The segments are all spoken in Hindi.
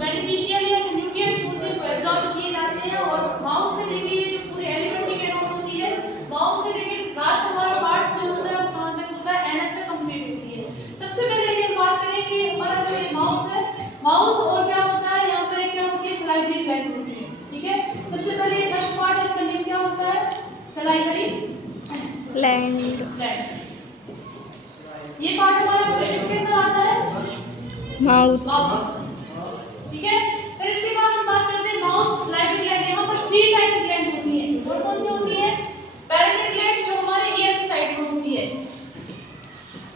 बेनिफिशियल या जो न्यूट्रिएंट्स होते हैं वो एब्जॉर्ब किए जाते हैं, और माउथ से लेके ये जो पूरे एलिमेंट्री कैनॉन होती है, माउथ से लेके लास्ट हमारा पार्ट जो होता है वो कहाँ तक होता है, एनएस तक कंप्लीट होती है। सबसे पहले ये बात करें कि हमारा जो ये माउथ है, माउथ और क्या होता है, यहाँ पर क्या होती है, सलाइवरी ग्लैंड होती है। ठीक है, सबसे पहले फर्स्ट पार्ट है, इसका नेम क्या होता है, सलाइवरी ग्लैंड। ये पार्ट हमारा किसके अंदर आता है, माउथ। ठीक है, फिर इसके बाद हम बात करते हैं माउथ सलाइवरी ग्लैंड। यहाँ पर 3 टाइप की ग्लैंड होती है, और कौन सी होती है, पैराइटल ग्लैंड जो हमारे ईयर की साइड में होती है,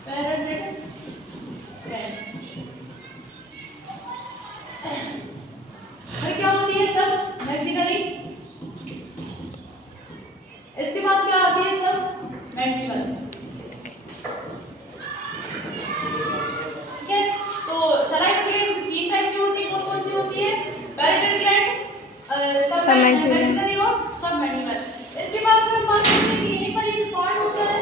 पैराइटल ग्लैंड। फिर क्या होती है, सब मैक्सिलरी। इसके बाद क्या आती है, सब मैंडिबल। ठीक है, तो सलाइवरी ग्लैंड 3 टाइप की होती है, कौन सी होती है, पैराइटल ग्लैंड, सब मैक्सिलरी और सब मैंडिबल। इसके बाद फिर हम बात करते हैं कि यहीं पर ये पार्ट होता है,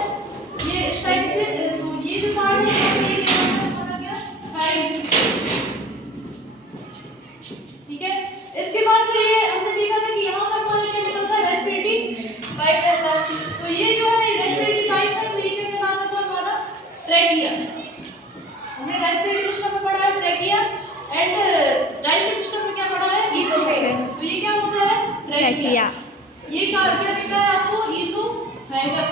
ये इस टाइप से, तो ये जो पार्ट है ये हमारा क्या, पैराइटल। ठीक है, इसके बाद फिर ये हमने देखा था कि यहाँ पर कौन सा निकलता है, रेस्पिरेटरी पाइप रहता है। तो ये जो है रेस्पिरेटरी पाइप है, तो ये क्या कहलाता था, हमारा ट्रैकिया। हमने रेस्पिरेटरी सिस्टम में पढ़ा है ट्रैकिया, एंड डाइजेस्टिव सिस्टम में क्या पढ़ा है, ईसोफेगस। तो ये क्या होता है, ट्रैकिया। ये क्या दिख रहा है आपको, ईसोफेगस।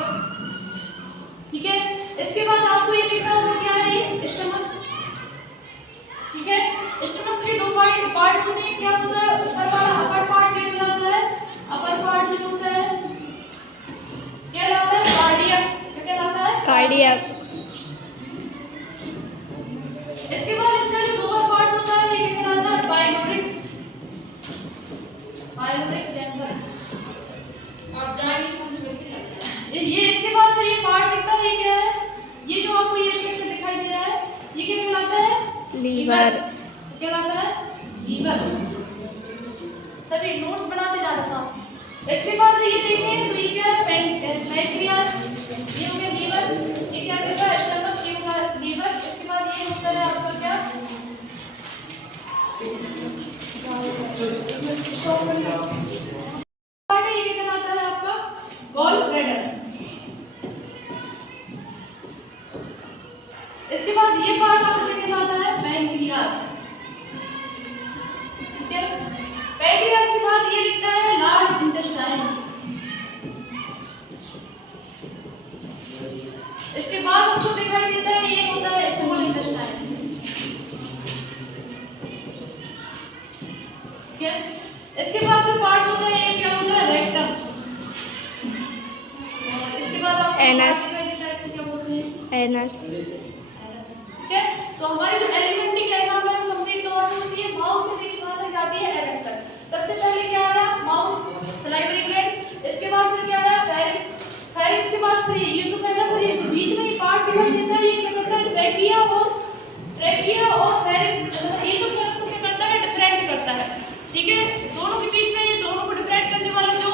ठीक है, इसके बाद आपको ये दिख रहा होगा क्या है, ये स्टमक। ठीक है, स्टमक के 2 पार्ट होते हैं, क्या होता है, ऊपर वाला अपर पार्ट क्या कहलाता है, अपर पार्ट जो होता है क्या कहलाता है, कार्डियक। क्या कहलाता है, कार्डियक। इसके बाद इसका जो लोअर पार्ट होता है ये क्या कहलाता है, बाइलोरिक, बाइलोरिक चैम्बर। आप जाइए स्कूल से मिलके जाइए। ये इसके बाद फिर ये पार्ट दिखता है, ये क्या है, ये जो आपको ये स्ट्रक्चर दिखाई दे रहा है, ये क्या कहलाता है, लीवर। क्या कहलाता है, लीवर। सभी नोट्स बनाते जाना साथ। इसके बाद ये देखें तो ये क्या है, पैंक्रियास, ये हो गया लीवर। ये क्या कहता है, स्टमक, ये होगा लीवर। इसके बाद ये होता है आपका क्या, ये क्या कहलाता है आपका, गॉल ब्लैडर। इसके बाद ये पार्ट आपको क्या कहलाता है, पैंक्रियास। ठीक है, पैंक्रियास के बाद ये दिखता है लार्ज इंटेस्टाइन। इसके बाद आपको दिखाई देता है ये होता है स्मॉल इंटेस्टाइन। ठीक है, इसके बाद जो पार्ट होता है ये क्या होता है, रेक्टम। इसके बाद आप एनस। क्या बोलते हैं, एनस। ठीक है, तो हमारी जो एलिमेंट्री कैनाल है वो कंप्लीट कहाँ से होती है, माउथ से लेकर कहाँ तक जाती है, एनस तक। सबसे पहले क्या आया, माउथ, सलाइवरी ग्लैंड। इसके बाद फिर क्या आया, फेरिंक्स। के बाद फिर ईसोफेगस, और ये बीच में ये पार्ट दिखाई देता है, ये क्या करता है, ट्रैकिया और फेरिंक्स। ईसोफेगस को क्या करता है, डिफरेंट करता है। ठीक है, दोनों के बीच में ये दोनों को डिफरेंट करने वाला जो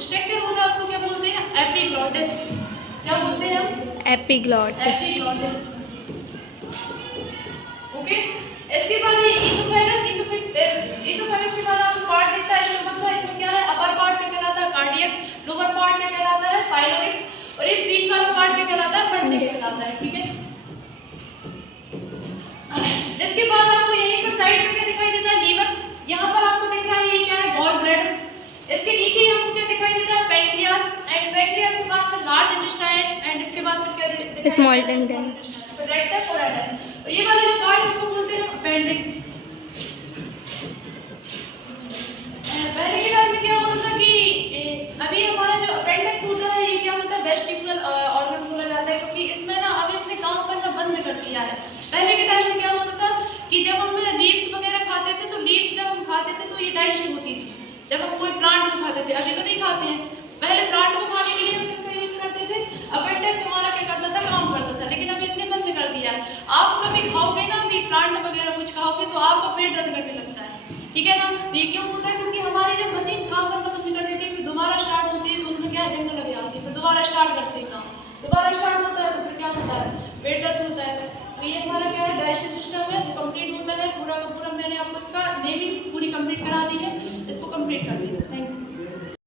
स्ट्रक्चर होता है उसको क्या बोलते हैं, एपिग्लॉटिस। क्या बोलते हैं हम, एपिग्लॉटिस। एपिग्लॉटिस। ओके, इसके बाद ये ईसोफेगस के बाद आपको पार्ट दिखता है स्टमक का। इसमें क्या है, अपर पार्ट क्या कहलाता है, कार्डियक। लोअर पार्ट क्या कहलाता है, पाइलोरिक। और ये बीच वाला पार्ट क्या कहलाता है, फंडिक कहलाता है। ठीक है, इसके बाद आपको यहीं पर साइड में क्या दिखाई देता है, लीवर। यहाँ पर आपको दिख रहा है ये क्या है, गॉल ब्लैडर। इसके नीचे आपको क्या दिखाई देता है, पैंक्रियास। एंड पैंक्रियास के बाद फिर लार्ज इंटेस्टाइन, एंड इसके बाद फिर क्या दिखाई देता है, स्मॉल इंटेस्टाइन, रेक्टम और एनस। और ये वाला जो पार्ट है इसको बोलते हैं अपेंडिक्स। पहले के टाइम में क्या होता था कि अभी हमारा जो अपेंडिक्स होता है ये क्या होता है, वेस्टिबुलर ऑर्गन बोला जाता है, क्योंकि इसमें ना अब इसने काम करना बंद कर दिया है। पहले के टाइम में क्या होता था कि जब हम लीव्स वगैरह खाते थे, तो लीव्स जब हम खाते थे तो ये डाइजेस्ट होती थी, जब हम कोई प्लांट को खाते थे। अभी तो नहीं खाते हैं, पहले प्लांट को खाने के लिए हम इसका यूज करते थे। अपेंडिक्स हमारा क्या करता था, काम करता था, लेकिन अब इसने बंद कर दिया है। आप कभी खाओगे ना, अभी प्लांट वगैरह कुछ खाओगे तो आपका पेट दर्द करने लगता है। ठीक है ना, ये क्यों होता है, क्योंकि हमारी जब मशीन काम करना बंद कर देती है, फिर दोबारा स्टार्ट होती है, तो उसमें क्या जंग लग जाती है, फिर दोबारा स्टार्ट करते हैं काम, दोबारा स्टार्ट होता है, तो फिर क्या होता है, पेट दर्द होता है। तो ये हमारा क्या है, डाइजेस्टिव सिस्टम है, कंप्लीट होता है पूरा का पूरा। मैंने आपको इसका नेम कंप्लीट करा दी है, इसको कंप्लीट कर लीजिए।